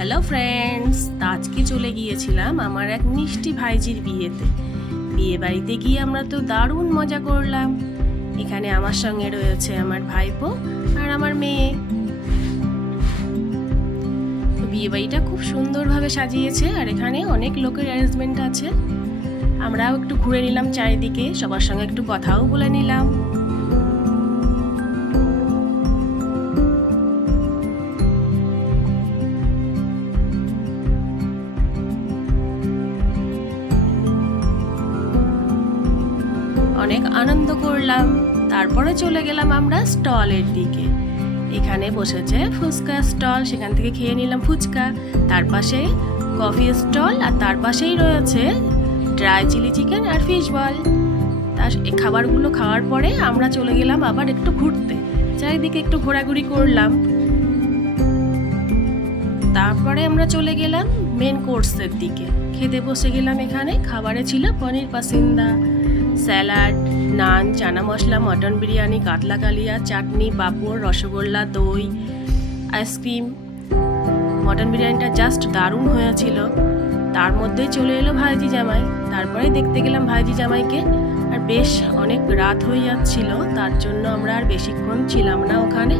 Hello friends, আজকে চলে গিয়েছিলাম আমার এক মিষ্টি ভাইজির বিয়েতে। বিয়ে বাড়িতে গিয়ে আমরা তো দারুণ মজা করলাম। এখানে আমার সঙ্গে রয়েছে আমার ভাইপো আর আমার মেয়ে। বিয়ে বাড়িটা খুব সুন্দরভাবে সাজিয়েছে আর এখানে অনেক লোকের অ্যারেঞ্জমেন্ট আছে। আমরাও একটু ঘুরে নিলাম চারিদিকে, সবার সঙ্গে একটু কথাও বলে নিলাম। অনেক আনন্দ করলাম। তারপরে চলে গেলাম আমরা স্টলের দিকে। এখানে বসেছে ফুচকা স্টল, সেখান থেকে খেয়ে নিলাম ফুচকা। তার পাশে কফি স্টল আর তার পাশেই রয়েছে ড্রাই চিলি চিকেন আর ফিশ বল। তার এই খাবারগুলো খাওয়ার পরে আমরা চলে গেলাম আবার একটু ঘুরতে, চারিদিকে একটু ঘোরাঘুরি করলাম। তারপরে আমরা চলে গেলাম মেন কোর্সের দিকে, খেতে বসে গেলাম। এখানে খাবারে ছিল পনির পাসিন্দা, স্যালাড, নান, চানা মশলা, মটন বিরিয়ানি, কাতলা কালিয়া, চাটনি, পাঁপড়, রসগোল্লা, দই, আইসক্রিম। মটন বিরিয়ানিটা জাস্ট দারুণ হয়েছিল। তার মধ্যেই চলে এলো ভাইজি জামাই। তারপরে দেখতে গেলাম ভাইজি জামাইকে। আর বেশ অনেক রাত হয়ে যাচ্ছিল, তার জন্য আমরা আর বেশিক্ষণ ছিলাম না ওখানে।